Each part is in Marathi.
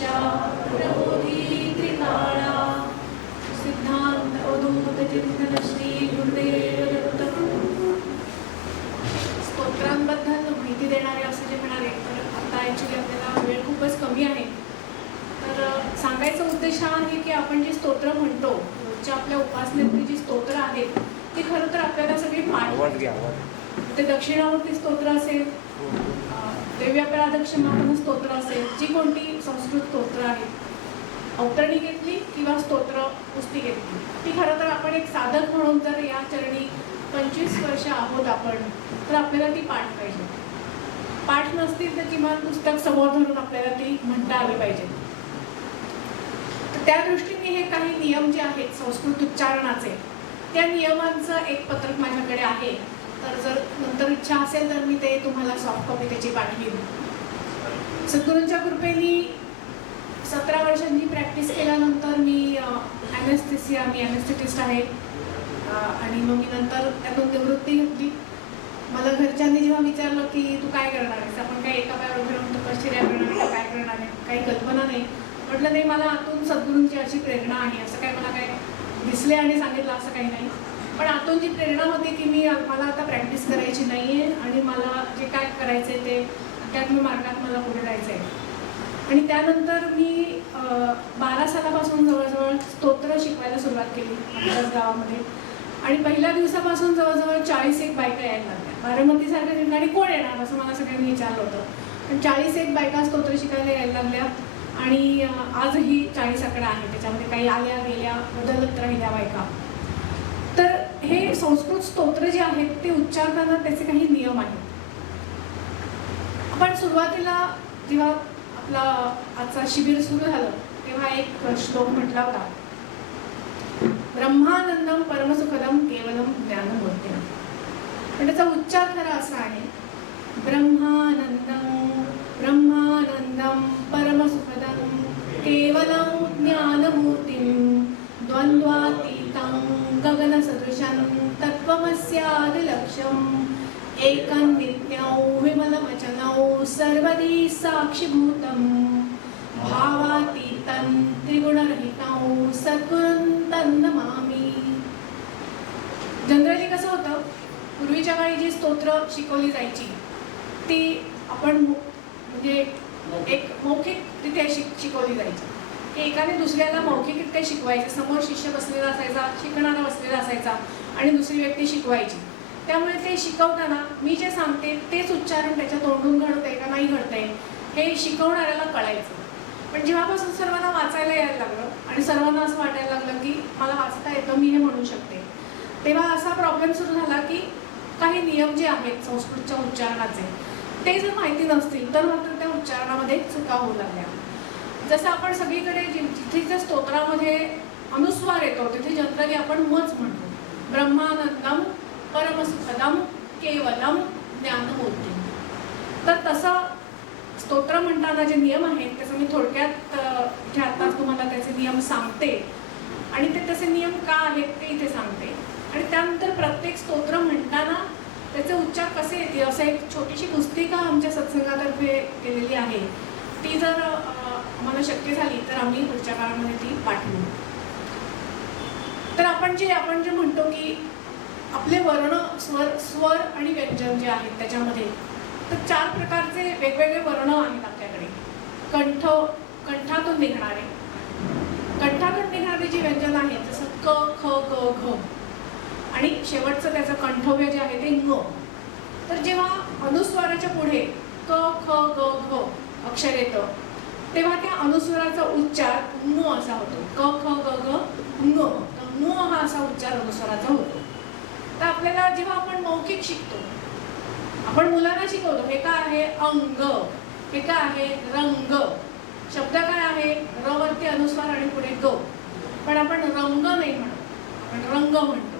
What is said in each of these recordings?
ईशा प्रबोधी त्रिकाळा सिद्धांत अवधूत चिंतन श्री गुरुदेव दत्त. स्तोत्रांबद्दल माहिती देणारे असं जे म्हणाले, तर आता ॲक्च्युली आपल्याला वेळ खूपच कमी आहे. तर सांगायचा उद्देश हा आहे की आपण जी स्तोत्र म्हणतो, रोजच्या आपल्या उपासनेतली जी स्तोत्र आहेत ती खरं तर आपल्याला सगळी पाठ, ते दक्षिणावर्ती स्तोत्र असेल, देव्यापराधक्षमापन स्तोत्र असेल, जी कोणती संस्कृत स्तोत्र आहेत, अवतरणी घेतली किंवा स्तोत्र पुस्ती घेतली, ती खरं तर आपण एक साधक म्हणून जर या चरणी 25 वर्ष आहोत आपण, तर आपल्याला ती पाठ पाहिजे. पाठ नसतील तर किमान पुस्तक समोर धरून आपल्याला ती म्हणता आली पाहिजे. तर त्या दृष्टीने हे काही नियम जे आहेत संस्कृत उच्चारणाचे, त्या नियमांचं एक पत्रक माझ्याकडे आहे. तर जर नंतर इच्छा असेल तर मी ते तुम्हाला सॉफ्ट कॉपी त्याची पाठवीन. सद्गुरूंच्या कृपेने 17 वर्षांनी प्रॅक्टिस केल्यानंतर मी ॲनेस्थेटिस्ट आहे आणि मग मी नंतर त्यातून निवृत्ती घेतली. मला घरच्यांनी जेव्हा विचारलं की तू काय करणार आहेस, आपण काय एका पायावर उभे राहून तपश्चर्या करणार आहे, काय करणार आहे, काही कल्पना नाही. म्हटलं नाही, मला आतून सद्गुरूंची अशी प्रेरणा आहे. असं काय मला काय दिसले आणि सांगितलं असं काही नाही, पण आतून जी प्रेरणा होती की मला आता प्रॅक्टिस करायची नाही आहे आणि मला जे काय करायचं आहे ते अध्यात्म मार्गात मला पुढे जायचं आहे. आणि त्यानंतर मी 12 सालापासून जवळजवळ स्तोत्र शिकवायला सुरुवात केली आमच्याच गावामध्ये. आणि पहिल्या दिवसापासून जवळजवळ 41 बायका यायला लागल्या. बारामतीसारख्या ठिकाणी कोण येणार असं मला सगळ्यांनी विचारलं होतं, पण 41 बायका स्तोत्र शिकायला यायला लागल्या. आणि आजही 40 आकडा आहे, त्याच्यामध्ये काही आल्या गेल्या बदलत राहिल्या बायका. तर हे संस्कृत स्तोत्र जे आहेत ते उच्चारताना त्याचे काही नियम आहेत. आपण सुरुवातीला जेव्हा आपला आजचा शिबिर सुरू झालं तेव्हा एक श्लोक म्हटला होता, ब्रह्मानंदम परमसुखदम केवलम ज्ञानमूर्तिम. पण त्याचा उच्चार खरा असा आहे, ब्रह्मानंदम ब्रह्मानंदम परमसुखदम केवलम ज्ञानमूर्तिम द्वंद्वातीतं गगनसदृशं तत्त्वमस्यादिलक्ष्यम् एकं नित्यं विमलवचनं सर्वदी साक्षिभूतं भावातीतं त्रिगुणरहितं सद्गुरुं तन्नमामि. जनरली कसं होतं, पूर्वीच्या काळी जी स्तोत्र शिकवली जायची ती आपण म्हणजे एक मौखिक तिथे शिकवली जायची की एकाने दुसऱ्याला मौखिकरित्या शिकवायचे. समोर शिष्य बसलेला असायचा, शिकणारा बसलेला असायचा आणि दुसरी व्यक्ती शिकवायची. त्यामुळे ते शिकवताना मी जे सांगते तेच उच्चारण त्याच्या तोंडून घडतंय का नाही घडतंय हे शिकवणाऱ्याला कळायचं. पण जेव्हापासून सर्वांना वाचायला यायला लागलं आणि सर्वांना असं वाटायला लागलं की मला वाचता येतं, मी हे म्हणू शकते, तेव्हा असा प्रॉब्लेम सुरू झाला की काही नियम जे आहेत संस्कृतच्या उच्चारणाचे ते जर माहिती नसतील तर मात्र त्या उच्चारणामध्ये चुका होऊ लागल्या. जसं आपण सगळीकडे जिथे ज्या स्तोत्रामध्ये अनुस्वार येतो तिथे जनरली आपण मच म्हणतो, ब्रह्मानंदम परमसुखदम केवलम ज्ञानमूर्तिम. तर तसं स्तोत्र म्हणताना जे नियम आहेत त्याचं मी थोडक्यात इथे आत्ताच तुम्हाला त्याचे नियम सांगते आणि ते तसे नियम का आहेत ते इथे सांगते. आणि त्यानंतर प्रत्येक स्तोत्र म्हणताना त्याचे उच्चार कसे येतील असं एक छोटीशी पुस्तिका आमच्या सत्संगातर्फे केलेली आहे. ती जर आम्हाला शक्य झाली तर आम्ही पुढच्या काळामध्ये ती पाठवू. तर आपण जे म्हणतो की आपले वर्ण स्वर आणि व्यंजन जे आहेत त्याच्यामध्ये तर 4 प्रकारचे वेगवेगळे वर्ण आहेत आपल्याकडे. कंठातून निघणारे जी व्यंजन आहेत जसं क ख ग घ आणि शेवटचं त्याचं कंठव्य जे आहे ते ङ. तर जेव्हा अनुस्वाराच्या पुढे क ख ग घ अक्षर येतं तेव्हा त्या अनुस्वाराचा उच्चार ङ असा होतो. क ख ग घ ङ. तर ङ हा असा उच्चार अनुस्वाराचा होतो. तर आपल्याला जेव्हा आपण मौखिक शिकतो, आपण मुलांना शिकवतो हे काय आहे अंग, हे काय आहे रंग, शब्द काय आहे र वरती अनुस्वार आणि पुढे ग. पण आपण रंग नाही म्हणतो, आपण रंग म्हणतो,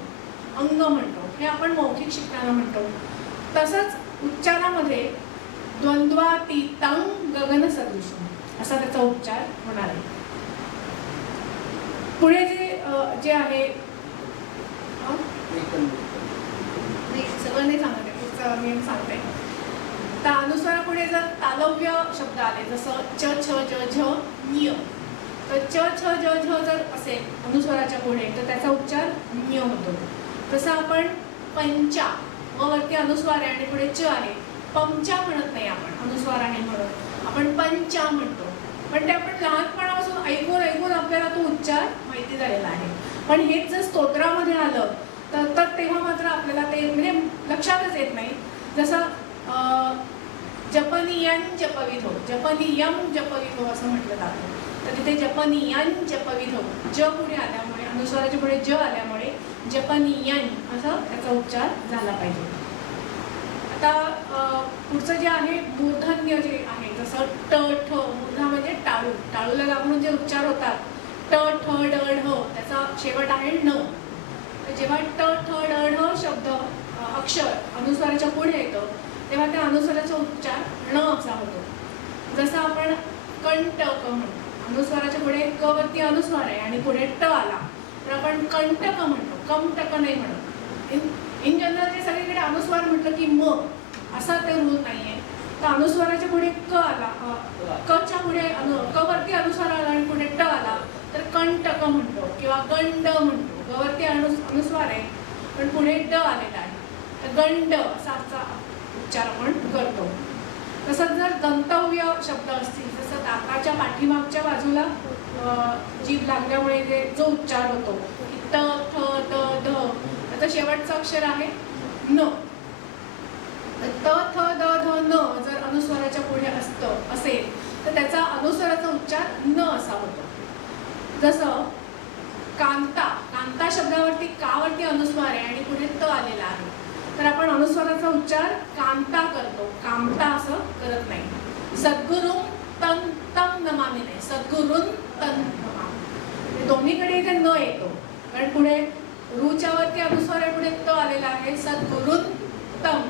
अंग म्हणतो, हे आपण मौखिक शिकताना म्हणतो. तसंच उच्चारामध्ये द्वंद्वातीतं गगनसदृशं असा त्याचा उच्चार होणार आहे. पुढे जे आहे सगळं नाही सांगते, पुढचं मी सांगते. आता अनुस्वारापुढे जर तालव्य शब्द आले, जसं च छ ज झ ञ, तर च छ ज झ जर असेल अनुस्वाराच्या पुढे तर त्याचा उच्चार ञ होतो. जसं आपण पंचा, म वरती अनुस्वार आहे आणि पुढे च आहे, पंचा म्हणत नाही आपण, अनुस्वार आहे म्हणून आपण पंचा म्हणतो. पण ते आपण लहानपणापासून ऐकून ऐकून आपल्याला तो उच्चार माहिती झालेला आहे. पण हेच जर स्तोत्रामध्ये आलं तर तेव्हा मात्र आपल्याला ते म्हणजे लक्षातच येत नाही. जसं जपनियन जपविधो, जपनियम जपविधो असं म्हटलं जातं. तर तिथे जपनियन जपविधो, ज पुढे आल्यामुळे, अनुस्वाराच्या पुढे ज आल्यामुळे जपनियन असं त्याचा उच्चार झाला पाहिजे. आता पुढचं जे आहे मूर्धन्य जे आहे, जसं ट ठ, मूर्धा म्हणजे टाळू, टाळूला लागून जे उच्चार होतात ट ठ ड ढ, त्याचा शेवट आहे न. तर जेव्हा ट ठ ड ढ शब्द अक्षर अनुस्वाराच्या पुढे येतं तेव्हा त्या अनुस्वाराचा उच्चार ण असा होतो. जसं आपण कंटक म्हणतो, अनुस्वाराच्या पुढे क वरती अनुस्वार आहे आणि पुढे ट आला तर आपण कंटक म्हणतो, कमटक नाही म्हणत. इन जनरल जे सगळीकडे अनुस्वार म्हटलं की म असा ते रूल नाहीये. तर अनुस्वाराच्या पुढे क आला, कच्या पुढे क वरती अनुस्वार आला आणि पुढे ट आला तर कंटक म्हणतो किंवा गंड म्हणतो. ग वरती अनुस्वार आहे पण पुढे ड आलेला आहे तर गंड असा उच्चार आपण करतो. तसंच जर दंतव्य शब्द असतील, जसं दाताच्या पाठीमागच्या बाजूला जीभ लागल्यामुळे जो उच्चार होतो की त थ द ध, त्याचं शेवटचं अक्षर आहे न. त थ द ध न जर अनुस्वाराच्या पुढे असेल तर त्याचा अनुस्वाराचा उच्चार न असा होतो. जसं कांता, कांता शब्दावरती का वरती अनुस्वार आहे आणि पुढे त आलेला आहे तर आपण अनुस्वाराचा उच्चार कांता करतो, कामता असं करत नाही. सद्गुरुं तन तम नमामि नाही, सद्गुरुं तन नमामि. दोन्हीकडे इथे न येतो कारण पुढे रूच्या वरती अनुस्वार आहे, पुढे त आलेला आहे. सद्गुरुं तम,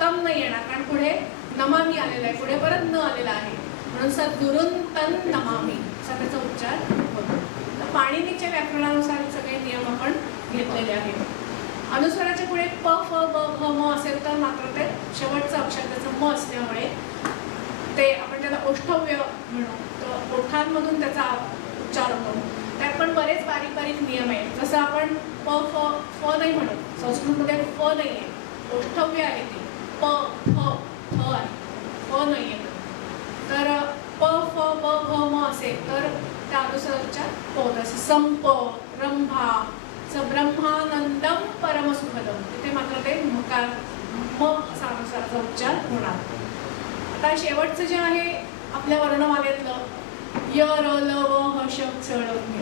तम नाही येणार कारण पुढे नमामि आलेला आहे, पुढे परत न आलेला आहे म्हणून सद्गुरुं तन नमामि असा त्याचा उच्चार होतो. तर पाणिनीच्या व्याकरणानुसार सगळे नियम आपण घेतलेले आहेत. अनुस्वाराच्या पुढे प फ ब भ म असेल तर मात्र ते शेवटचं अक्षर त्याचं म असल्यामुळे ते आपण त्याला ओष्ठव्य म्हणू, तर ओठांमधून त्याचा उच्चार होतो. त्यात पण बरेच बारीक बारीक नियम आहेत. जसं आपण प फ फ नाही म्हणत, संस्कृतमध्ये फ नाही आहे, ओष्ठव्य आहे ते प फ फ आहे, फ नाही आहे. तर प फ ब भ म असेल तर त्या अनुसार उच्चार प. जसं संप, रंभा, ब्रह्मानंदम परमसुखदम, तिथे मात्र ते मकार म असा अनुसाराचा उच्चार होणार. आता शेवटचं जे आहे आपल्या वर्णमालेतलं य र ल व ह श क्ष ळ ज्ञ,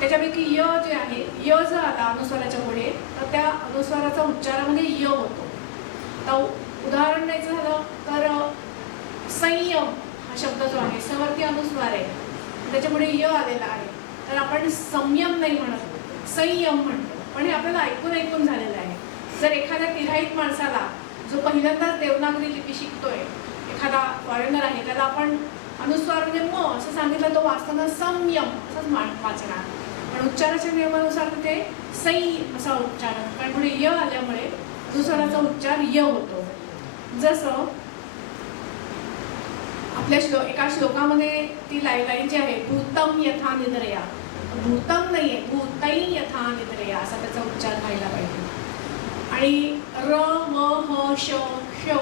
त्याच्यापैकी य जे आहे, य जर आला अनुस्वाराच्या पुढे तर त्या अनुस्वाराचा उच्चारामध्ये य होतो. आता उदाहरण द्यायचं झालं तर संयम हा शब्द जो आहे सवरती अनुस्वार आहे, त्याच्यापुढे य आलेला आहे तर आपण संयम नाही म्हणत, संयम म्हणतो. पण हे आपल्याला ऐकून ऐकून झालेलं आहे. जर एखाद्या तिराईत माणसाला जो पहिल्यांदाच देवनागरी लिपी शिकतोय, एखादा फॉरेनर आहे, त्याला आपण अनुस्वार म्हणजे म असं सांगितलं तो वाचताना संयम असंच वाचणार, पण उच्चाराच्या नियमानुसार ते सै असा उच्चार, कारण पुढे य आल्यामुळे अनुस्वाराचा उच्चार य होतो. जसं आपल्या एका श्लोकामध्ये ती लाईन जी आहे भूतम यथा निद्रया, भूतम नाहीये, भूतै यथा निद्रया असा त्याचा उच्चार व्हायला पाहिजे. आणि र म ह श श,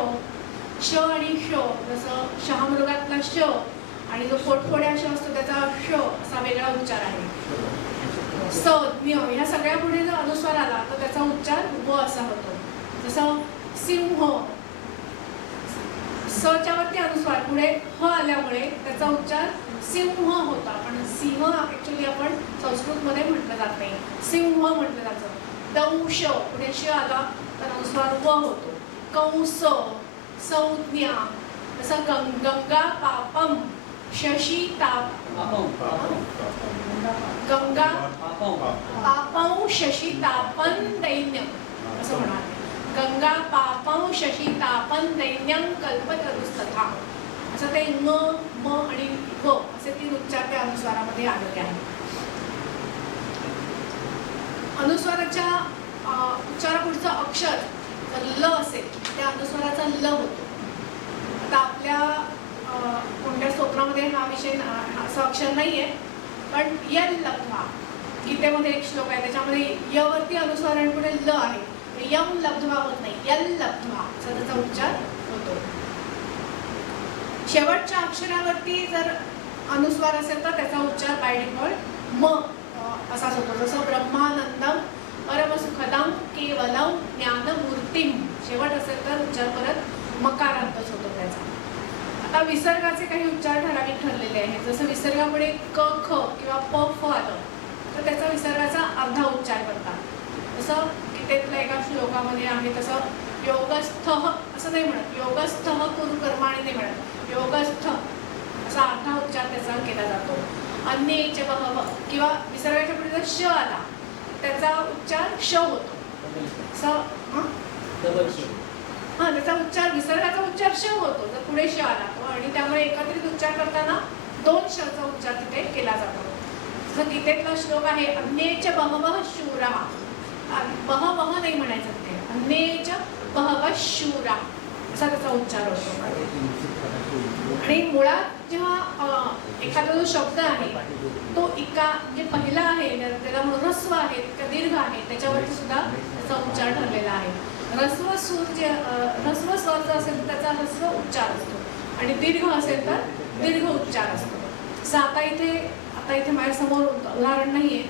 श आणि श, जसं शहामृगातला श आणि जो पोटफोड्या श असतो त्याचा श असा वेगळा उच्चार आहे. स ज्ञ ह्या सगळ्या पुढे जर अनुस्वार आला तर त्याचा उच्चार व असा होतो. जसं सिंह, सच्या वरती अनुस्वार पुढे ह आल्यामुळे त्याचा उच्चार सिंह होता, पण सिंह ऍक्च्युली आपण संस्कृतमध्ये म्हटलं जात नाही, सिंह म्हटलं जातं. दंश पुढे श आला तर अनुस्वार व होतो. कंस, संज्ञा, जसं गंगा पापम, शशी ताप, गंगा पापं शशी तापन दैन्यम असं म्हणाल. गंगा पापं शशी तापन दैन्यम कल्पतरुस्तथा असं ते म म आणि व असे 3 उच्चार त्या अनुस्वारामध्ये आलेले आहेत. अनुस्वाराच्या उच्चारापुढचं अक्षर जर ल असेल त्या अनुस्वाराचा ल होतो. असं अक्षर नाही आहे, पण यल लब्ध्वा, गीतेमध्ये एक श्लोक आहे त्याच्यामध्ये यवरती अनुस्वार आणि पुढे ल आहे, यम लब्ध्वा होत नाही, यल लब्ध्वा असा त्याचा उच्चार होतो. शेवटच्या अक्षरावरती जर अनुस्वार असेल तर त्याचा उच्चार बाय डिफॉल्ट म असाच होतो. जसं ब्रह्मानंदम परमसुखदम केवलम ज्ञानमूर्तीम, शेवट असेल तर उच्चार परत मकारांतच होतो त्याचा. आता विसर्गाचे काही उच्चार ठराविक ठरलेले आहेत. जसं विसर्गापुढे क ख किंवा प फ आलं तर त्याचा विसर्गाचा अर्धा उच्चार करतात. जसं गीतेतल्या एका श्लोकामध्ये आहे तसं योगस्थ असं नाही म्हणत, योगस्थ कुरु कर्माणी नाही म्हणत, योगस्थ असा अर्धा उच्चार त्याचा केला जातो. अन्येच बहव किंवा विसर्गाच्या पुढे जर श आला त्याचा उच्चार श होतो. त्याचा उच्चार विसर्गाचा उच्चार श होतो जर पुढे श आला तो, आणि त्यामुळे एकत्रित उच्चार करताना दोन शचा उच्चार तिथे केला जातो. जसं गीतेतला श्लोक आहे अन्येच बहवः शूरः, बहवः नाही म्हणायचं ते, अन्येच बहवः शूरः असा त्याचा उच्चार होतो. आणि मुळात जेव्हा एखादा जो शब्द आहे तो इका म्हणजे पहिला आहे, त्याला ह्रस्व आहे, दीर्घ आहे, त्याच्यावरती सुद्धा त्याचा उच्चार ठरलेला आहे. ह्रस्व सूर जे ह्रस्व स्वर जो असेल तर त्याचा ह्रस्व उच्चार असतो आणि दीर्घ असेल तर दीर्घ उच्चार असतो. असं आता इथे माझ्यासमोर उदाहरण नाही आहे,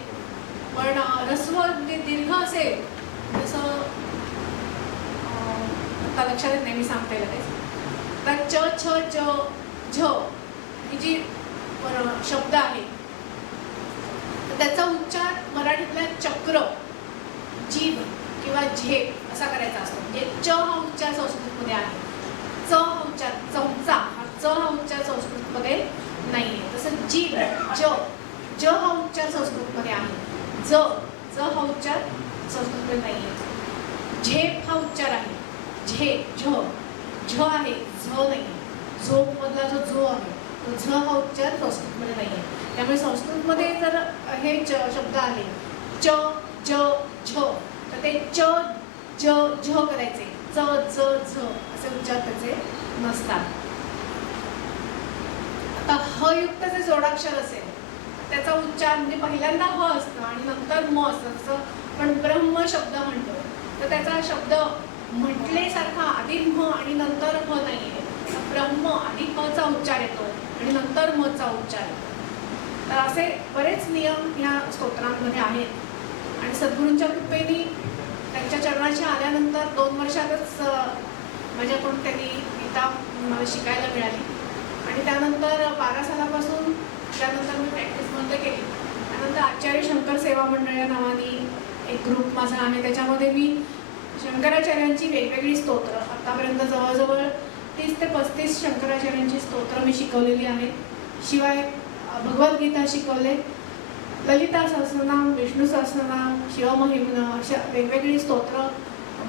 पण ह्रस्व म्हणजे दीर्घ असेल जसं आता लक्षात येत नाही, मी सांगते लगेच. तर च छ च झ ही जी शब्द आहे त्याचा उच्चार मराठीतल्या चक्र, जीभ किंवा झेप असा करायचा असतो. म्हणजे च हा उच्चार संस्कृतमध्ये आहे, च हा उच्चार चमचा हा च हा उच्चार संस्कृतमध्ये नाही आहे. तसं जीभ ज हा उच्चार संस्कृतमध्ये आहे, ज हा उच्चार संस्कृतमध्ये नाही आहे. झेप हा उच्चार आहे, झ आहे, झ नाही आहे. झोप मधला जो आहे तो झ हा उच्चार संस्कृतमध्ये नाही आहे. त्यामुळे संस्कृतमध्ये जर हे शब्द आले च ज झ तर ते च ज झ करायचे, च ज झ असे उच्चार त्याचे नसतात. आता ह युक्त जे जोडाक्षर असेल त्याचा उच्चार म्हणजे पहिल्यांदा ह असतं आणि नंतर म असतं. जसं आपण ब्रह्म शब्द म्हणतो तर त्याचा शब्द म्हटलेसारखा आधी म आणि नंतर ह नाही आहे. ब्रह्म आधी ह चा उच्चार येतो आणि नंतर म चा उच्चार येतो. तर असे बरेच नियम ह्या स्तोत्रांमध्ये आहेत आणि सद्गुरूंच्या कृपेने त्यांच्या चरणाशी आल्यानंतर 2 वर्षातच माझ्याकडून त्यांनी गीता मला शिकायला मिळाली आणि त्यानंतर 12 सालापासून त्यानंतर मी प्रॅक्टिस बंद केली. त्यानंतर आचार्य शंकर सेवा मंडळ या नावाने एक ग्रुप माझा आहे, त्याच्यामध्ये मी शंकराचार्यांची वेगवेगळी स्तोत्र आतापर्यंत जवळजवळ 30 ते 35 शंकराचार्यांची स्तोत्र मी शिकवलेली आहेत. शिवाय भगवद्गीता शिकवले, ललिता सहस्रनाम, विष्णू सहस्रनाम, शिवमहिमन अशा वेगवेगळी स्तोत्र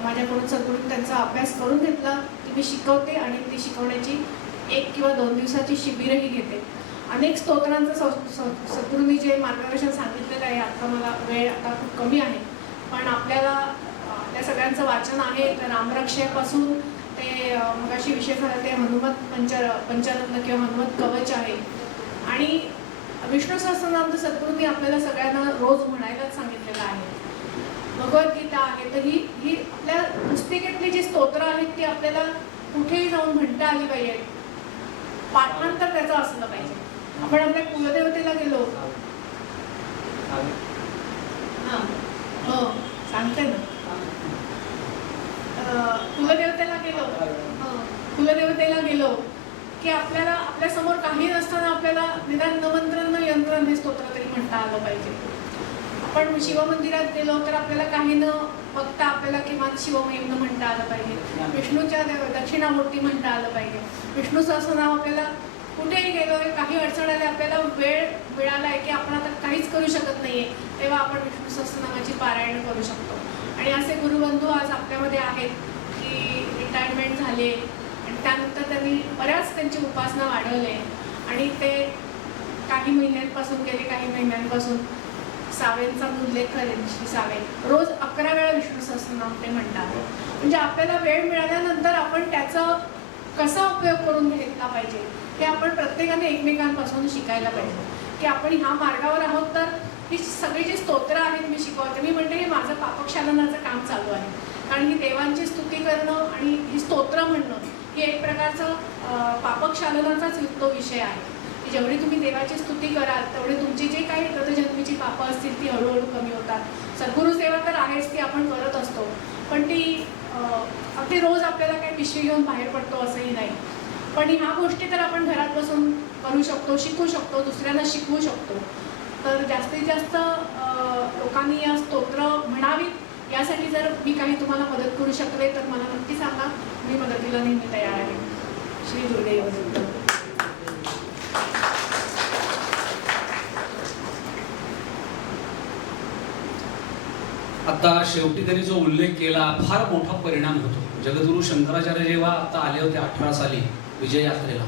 माझ्याकडून सद्गुरूंनी त्यांचा अभ्यास करून घेतला ती मी शिकवते आणि ती शिकवण्याची 1 किंवा 2 दिवसाची शिबिरही घेते. अनेक स्तोत्रांचं सद्गुरूंनी जे मार्गदर्शन सांगितलेलं आहे, आता मला वेळ आता खूप कमी आहे, पण आपल्या सगळ्यांचं वाचन आहे. तर रामरक्षेपासून ते मगाशी विषय झाला ते हनुमत पंचानंद किंवा हनुमत कवच आहे आणि विष्णू सहस्रनाम तर सद्गुरूंनी आपल्याला सगळ्यांना रोज म्हणायलाच सांगितलेलं आहे. भगवद्गीता आहे तर ही आपल्या पुस्तिकेतली जी स्तोत्र आहेत ती आपल्याला कुठेही जाऊन म्हणता आली पाहिजे, पाठांतर त्याचं असलं पाहिजे. आपण आपल्या कुलदेवतेला गेलो, सांगते ना, कुलदेवतेला गेलो की आपल्याला आपल्या समोर काही नसताना आपल्याला निदान नमंत्रण न यंत्रण हे स्तोत्र तरी म्हणता आलं पाहिजे. आपण शिवमंदिरात गेलो तर आपल्याला काही न बघता आपल्याला किमान शिवमहिम म्हणता आलं पाहिजे, विष्णूच्या दक्षिणामूर्ती म्हणता आलं पाहिजे, विष्णू सहस्रनाम आपल्याला कुठेही गेलोय काही अडचण आली आपल्याला वेळ मिळाला आहे की आपण आता काहीच करू शकत नाहीये तेव्हा आपण विष्णू सहस्रनामाची पारायण करू शकतो. आणि असे गुरुबंधू आज आपल्यामध्ये आहेत की रिटायरमेंट झाले आणि त्यानंतर त्यांनी बऱ्याच त्यांची उपासना वाढवले आणि ते काही महिन्यांपासून गेले काही महिन्यांपासून सावेंचा उल्लेख करेन, श्री सावे रोज 11 वेळा विष्णू सहस्रनाम ते म्हणतात. म्हणजे आपल्याला वेळ मिळाल्यानंतर आपण त्याचं कसा उपयोग करून घेतला पाहिजे हे आपण प्रत्येकाने एकमेकांपासून शिकायला पाहिजे. की आपण ह्या मार्गावर आहोत तर ही सगळी जी स्तोत्र आहेत मी शिकवते, मी म्हणते हे माझं पापक्षालनाचं काम चालू आहे. कारण ही देवांची स्तुती करणं आणि ही स्तोत्र म्हणणं ही एक प्रकारचं पापक्षालनाचाच तो विषय आहे. की जेवढी तुम्ही देवाची स्तुती कराल तेवढे तुमची जे काही गतजन्मीची पापं असतील ती हळूहळू कमी होतात. सद्गुरू सेवा तर आहेच, ती आपण करत असतो, पण ती अगदी रोज आपल्याला काही पिशवी घेऊन बाहेर पडतो असंही नाही. पण ह्या गोष्टी तर आपण घरात बसून करू शकतो, शिकू शकतो, दुसऱ्यांना शिकवू शकतो. तर जास्तीत जास्त लोकांनी या स्तोत्र म्हणावीत यासाठी जर मी काही तुम्हाला मदत करू शकले तर मला नक्की सांगा, मी मदतीला नेहमी तयार आहे. श्री गुरुदेव दत्त. आता शेवटी त्यांनी जो उल्लेख केला फार मोठा परिणाम होतो. जगद्गुरु शंकराचार्य जेव्हा आता आले होते 18 साली विजय यात्रेला,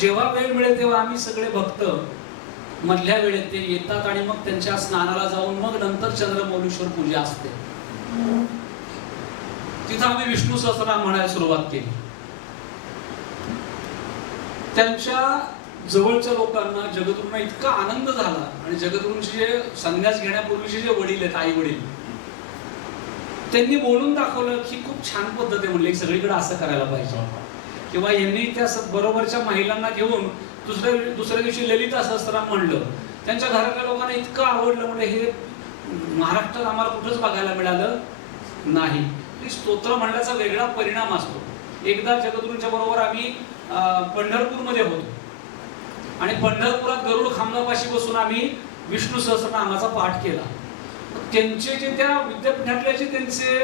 जेव्हा वेळ मिळेल तेव्हा आम्ही सगळे भक्त मधल्या वेळेत ते येतात आणि मग त्यांच्या स्नानाला जाऊन मग नंतर चंद्रमौलीश्वर पूजा असते. तिथं आम्ही विष्णू सहस्रनाम म्हणायला सुरुवात केली. त्यांच्या जवळच्या लोकांना जगद्गुरूंना इतका आनंद झाला आणि जगद्गुरूंचे जे संन्यास घेण्यापूर्वीचे जे वडील आहेत, आई वडील, त्यांनी बोलून दाखवलं की खूप छान पद्धत आहे, म्हणले सगळीकडे असं करायला पाहिजे. किंवा यांनी त्या बरोबरच्या महिलांना घेऊन दुसऱ्या दिवशी ललिता सहस्रनाम म्हणलं. त्यांच्या घरातल्या लोकांना इतकं आवडलं, म्हणजे हे महाराष्ट्रात आम्हाला कुठंच बघायला मिळालं नाही. स्तोत्र म्हणण्याचा वेगळा परिणाम असतो. एकदा जगद्गुरूंच्या बरोबर आम्ही पंढरपूरमध्ये होतो आणि पंढरपुरात गरुड खांबापाशी बसून आम्ही विष्णू सहस्रनामाचा पाठ केला. त्यांचे जे त्या विद्यापीठातले जे त्यांचे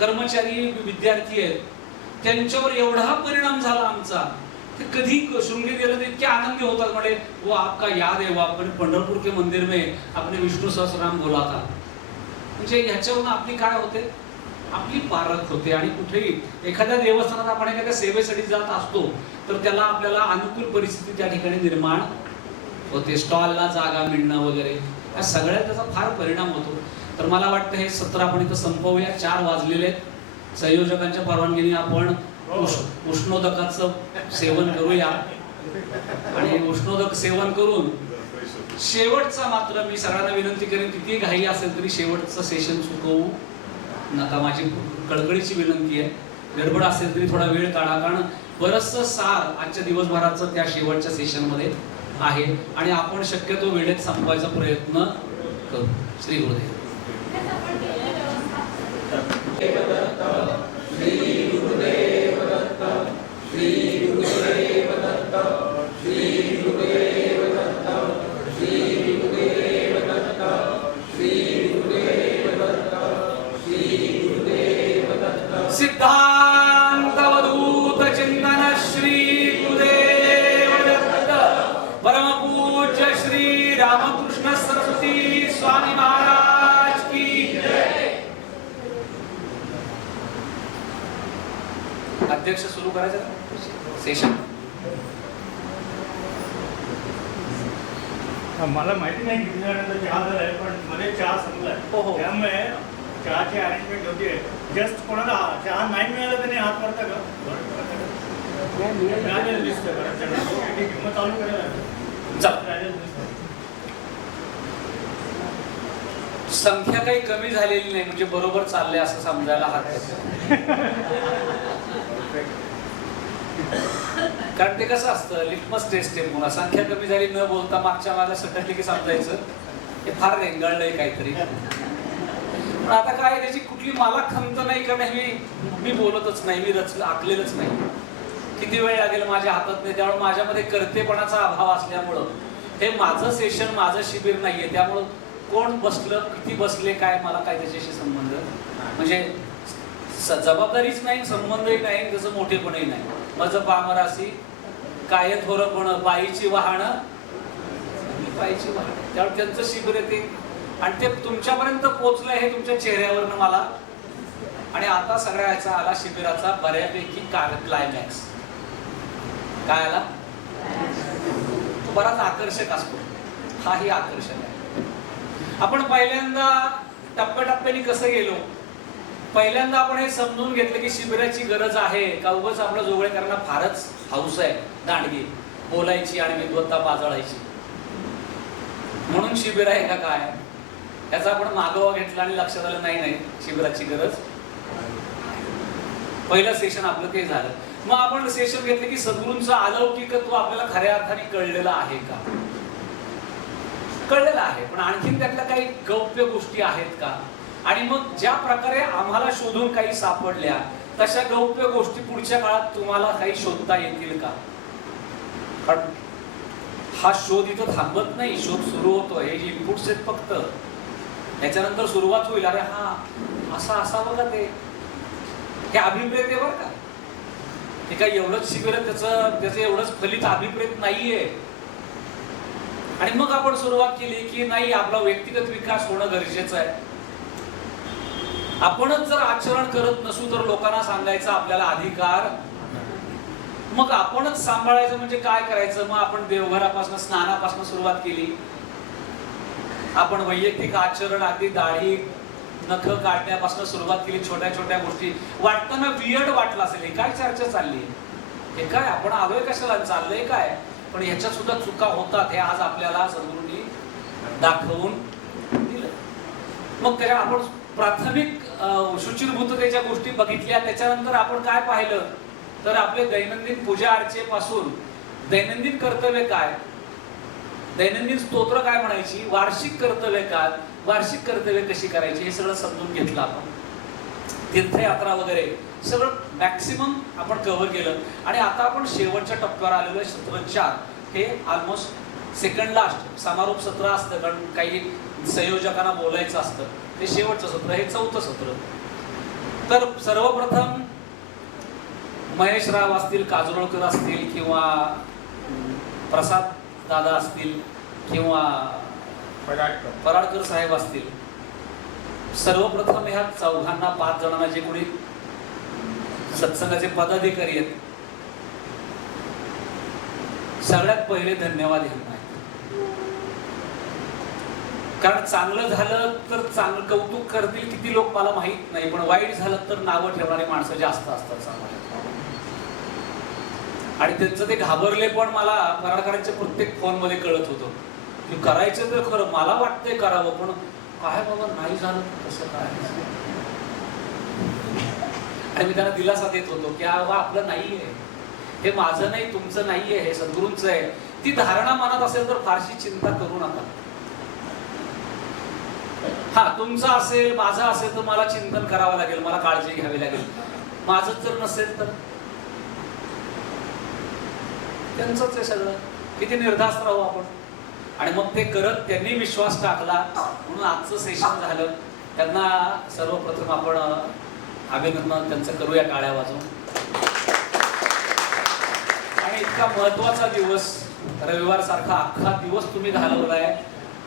कर्मचारी विद्यार्थी आहेत त्यांच्यावर एवढा परिणाम झाला आमचा, ते कधी शृंगेरी गेलं तर इतके आनंदी होतात. म्हणजे वो आपका याद है, वो आपण पंढरपूर के मंदिर में आपने विष्णू सहस्रनाम बोला था. म्हणजे ह्याच्यावरून आपली काय होते, आपली पारख होते. आणि कुठेही एखाद्या देवस्थानात आपण एखाद्या सेवेसाठी जात असतो तर त्याला आपल्याला अनुकूल परिस्थिती त्या ठिकाणी निर्माण होते, स्टॉलला जागा मिळणं वगैरे, या सगळ्यात त्याचा फार परिणाम होतो. तर मला वाटतं हे सत्र आपण इथं संपवूया. 4 वाजलेले आहेत. संयोजकांच्या परवानगीने आपण उष्णोदकाचं सेवन करूया आणि उष्णोदक सेवन करून शेवटचा मात्र मी सगळ्यांना विनंती करेन, किती घाई असेल तरी शेवटचं सेशन चुकवू नका, माझी कळकळीची विनंती आहे. गडबड असेल तरी थोडा वेळ काढा, कारण बरचसं सार आजच्या दिवसभराचं त्या शेवटच्या सेशन मध्ये आहे आणि आपण शक्यतो वेळेत संपवायचा प्रयत्न करू. श्री गुरुदेव. सिद्धांत अवधूत चिंतन श्री गुरुदेव दत्त. परमपूज्य श्री रामकृष्ण सरस्वती स्वामी महाराज की जय. अध्यक्ष सुरू करायचं सेशन. मला माहिती नाही किती जणांचा चहा झालाय, पण मध्ये चहा संपलाय. त्यामुळे चहाची अरेंजमेंट होती. जस्ट कोणाला चहा नाही मिळाला त्याने हात वरता का मिळालेलं दिसतंय बऱ्याच जणांना. किंमत चालू करायला संख्या काही कमी झालेली नाही, म्हणजे बरोबर चाललंय असं समजायला हरकत. कारण ते कसं असतं, लिटमस टेस्ट आहे. मुला संख्या कमी झाली न बोलता मागच्या मागे सटकली की समजायचं हे फार रेंगाळलंय काहीतरी. पण आता काय, त्याची कुठली मला खंत नाही का नाही, मी बोलतच नाही, मी आखलेलंच नाही. किती वेळ लागेल माझ्या हातात नाही. त्यामुळे माझ्यामध्ये कर्तेपणाचा अभाव असल्यामुळं हे माझं सेशन, माझं शिबिर नाहीये. त्यामुळं कोण बसलं, किती बसले, काय, मला काय त्याच्याशी संबंध, म्हणजे जबाबदारीच नाही, संबंधही नाही, त्याचं मोठेपणही नाही. माझं पामरासी काय थोरपण बाईची वाहणं, बाईची वाहणं. त्यामुळे त्यांचं शिबिर येते आणि ते तुमच्यापर्यंत पोहोचलंय हे तुमच्या चेहऱ्यावरनं मला. आणि आता सगळ्या याचा आला शिबिराचा बऱ्यापैकी क्लायमॅक्स. काय आला, तो बराच आकर्षक असतो. हाही आकर्षक आहे. आपण पहिल्यांदा टप्प्याटप्प्याने कसं गेलो, पहिल्यांदा आपण हे समजून घेतलं की शिबिराची गरज आहे का उगाच आपल्या जोगळेकरांना फारच हौस आहे दांडगी बोलायची आणि विद्वत्ता पाजळायची म्हणून शिबिर आहे का काय, याचा आपण मागोवा घेतला आणि लक्षात आलं नाही शिबिराची गरज. पहिलं सेशन आपलं ते झालं. मग आपण सेशन घेतलं की सद्गुरूंचा अलौकिकत्व आपल्याला खऱ्या अर्थाने कळलेलं आहे का, कळलेलं आहे, पण आणखीन त्यातल्या काही गौप्य गोष्टी आहेत का, आणि मग ज्या प्रकारे आम्हाला शोधून काही सापडल्या तशा गौप्य गोष्टी पुढच्या काळात तुम्हाला काही शोधता येतील का. कारण हा शोध इथं थांबत नाही, शोध सुरू होतो. हे जे इनपुट्स आहेत फक्त त्याच्यानंतर सुरुवात होईल. अरे हा असं असावं का, ते हे अभिप्रेत आहे बरं का, हे काय एवढंच शिबिर त्याचं एवढंच फलित अभिप्रेत नाहीये. आणि मग आपण सुरुवात केली की नाही आपला व्यक्तिगत विकास होणं गरजेचं आहे. आपणच जर आचरण करत नसू तर लोकांना सांगायचा आपल्याला अधिकार, मग आपणच सांभाळायचं म्हणजे काय करायचं. मग आपण देवघरापासून स्नानापासून सुरुवात केली. आपण वैयक्तिक आचरण अगदी दाढी नख काढण्यापासून सुरुवात केली. छोट्या छोट्या गोष्टी वाटताना वियर्ड वाटलं असेल, हे काय चर्चा चालली, हे काय आपण आलोय कशाला, चाललंय काय, पण ह्याच्यात सुद्धा चुका होतात हे आज आपल्याला सद्गुरूंनी दाखवून दिलं. मग त्याच्या आपण प्राथमिक शुचिर्भूततेच्या गोष्टी बघितल्या. त्याच्यानंतर आपण काय पाहिलं तर आपले दैनंदिन पूजा अर्चेपासून दैनंदिन कर्तव्य काय, दैनंदिन स्तोत्र काय म्हणायची, वार्षिक कर्तव्य काय, वार्षिक कर्तव्य कशी करायची, हे सगळं समजून घेतलं आपण. तीर्थयात्रा वगैरे सगळं मॅक्सिमम आपण कव्हर केलं. आणि आता आपण शेवटच्या टप्प्यावर आलेलो आहे. सत्र 4 हे ऑलमोस्ट सेकंड लास्ट समारोप सत्र असतं, कारण काही संयोजकांना बोलायचं असतं. ते शेवटचं सत्र, हे 4थं सत्र. तर सर्वप्रथम महेश राव असतील, काजरोळकर असतील, किंवा प्रसाद दादा असतील, किंवा पराडकर साहेब असतील, सर्वप्रथम ह्या चौघांना 5 जणांना जे कोणी सत्संगाचे पदाधिकारी आहेत सगळ्यात पहिले धन्यवाद यांना. कारण चांगलं झालं तर चांगलं कौतुक करतील किती लोक मला माहित नाही, पण वाईट झालं तर नावं ठेवणारी माणसं जास्त असतात समाजात. आणि त्यांचं ते घाबरले पण मला पराडकरांच्या प्रत्येक फोन मध्ये कळत होतं की करायचं तर खरं, मला वाटतंय करावं, पण काय बाबा नाही झालं कसं काय. आणि मी त्यांना दिलासा देत होतो की आपलं नाहीये, हे माझं नाही, तुमचं नाहीये, हे सद्गुरूंचं आहे. ती धारणा मनात असेल तर फारशी चिंता करू नका. हा तुमचं असेल, माझं असेल तर मला चिंतन करावं लागेल, मला काळजी घ्यावी लागेल. माझंच जर नसेल तर त्यांचंच आहे सगळं, किती निर्धास्त राहू आपण. आणि मग ते करत त्यांनी विश्वास टाकला म्हणून आजचं सेशन झालं. त्यांना सर्वप्रथम आपण अभिनंदन त्यांचं करूया टाळ्या वाजवून. आणि इतका महत्वाचा दिवस, रविवार सारखा अख्खा दिवस तुम्ही घालवलाय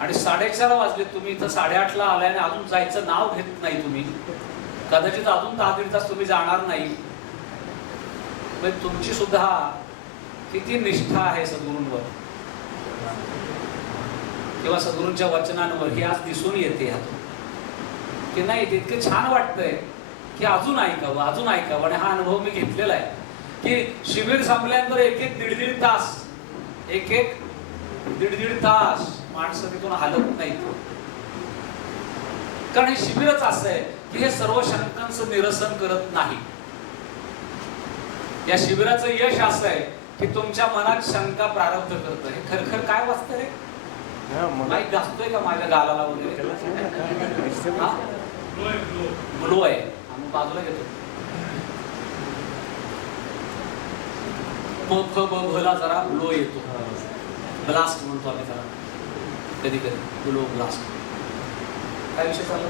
आणि 4:30 वाजले, तुम्ही इथं 8:30ला आलाय आणि अजून जायचं नाव घेत नाही तुम्ही. कदाचित अजून 10-15 तास तुम्ही जाणार नाही. म्हणजे तुमची सुद्धा किती निष्ठा आहे सद्गुरूंवर किंवा सद्गुरूंच्या वचनांवर, ही आज दिसून येते ह्यातून की नाही. ते इतकं छान वाटतंय की अजून ऐकावं, अजून ऐकावं. आणि हा अनुभव मी घेतलेला आहे की शिबिर संपल्यानंतर 1-1, 1.5 तास, 1-1, 1.5 तास माणसं तिथून हलत नाहीत. कारण हे शिबिरच असं आहे की हे सर्व शंकांचं निरसन करत नाही. या शिबिराचं यश असं आहे की तुमच्या मनात शंका प्रारब्ध करतं. हे खरखर काय वाचतं रे, माईक घासतोय का माझ्या गालाला वगैरे, ग्लो आहे, आम्ही बाजूला घेतो. भला जरा ग्लो येतो, ब्लास्ट म्हणतो आम्ही त्याला कधी कधी, ग्लो ब्लास्ट. काय विषय चालला,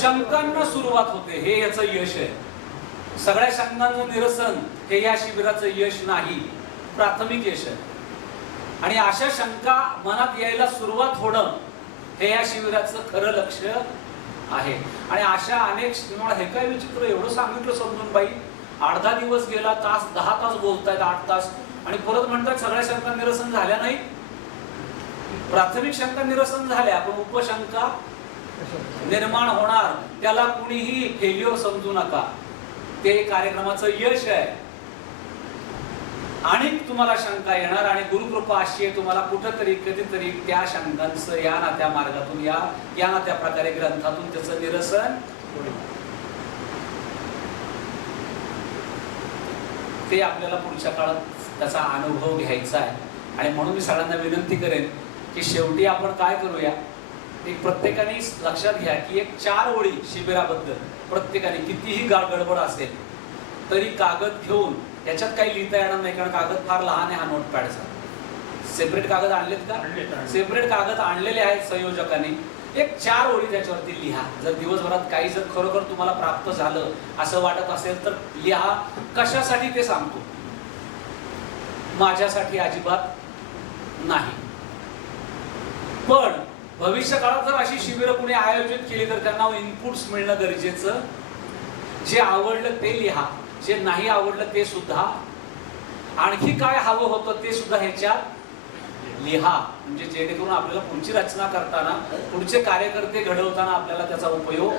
शंकांना सुरुवात होते, हे याचं यश आहे. सगळ्या शंकांचं निरसन हे या शिबिराचं यश नाही, प्राथमिक यश आहे. आणि अशा शंका मनात यायला सुरुवात होणं हे या शिबिराचं खरं लक्ष आहे. आणि अशा अनेक, हे काय विचित्र, एवढं सांगितलं समजून बाई, 8-10 दिवस गेला, 10 तास बोलतायत, 8 तास, आणि परत म्हणतात सगळ्या शंका निरसन झाल्या नाही. प्राथमिक शंका निरसन झाल्या, पण उपशंका निर्माण होणार, त्याला कुणीही फेल्युअर समजू नका. ते कार्यक्रमाचं यश आहे. आणि तुम्हाला शंका येणार आणि गुरुकृपा अशी आहे, तुम्हाला कुठंतरी कधीतरी त्या शंकांचं या ना त्या मार्गातून या ना त्या प्रकारे ग्रंथातून त्याचं निरसन ते आपल्याला पुढच्या काळात त्याचा अनुभव घ्यायचा आहे. आणि म्हणून मी सगळ्यांना विनंती करेन की शेवटी आपण काय करूया, एक प्रत्येकाने लक्षात घ्या की एक 4 ओळी शिबिराबद्दल प्रत्येकाने कितीही गडबड असेल तरी कागद घेऊन, याच्यात काही लिहिता येणार नाही कारण कागद फार लहान आहे हा नोटपॅडचा. सेपरेट कागद आणलेत का? सेपरेट कागद आणलेले आहेत संयोजकांनी. एक 4 ओळी त्याच्यावरती लिहा. जर दिवसभरात काही जर खरोखर तुम्हाला प्राप्त झालं असं वाटत असेल तर लिहा. कशासाठी ते सांगतो, माझ्यासाठी अजिबात नाही. पण भविष्य काळात जर अशी शिबिरं कुणी आयोजित केली तर त्यांना इनपुट्स मिळणं गरजेचं. जे आवडलं ते लिहा, जे नाही आवडलं ते सुद्धा, आणखी काय हवं होतं ते सुद्धा ह्याच्यात लिहा. म्हणजे जेणेकरून आपल्याला पुढची रचना करताना, पुढचे कार्यकर्ते घडवताना आपल्याला त्याचा उपयोग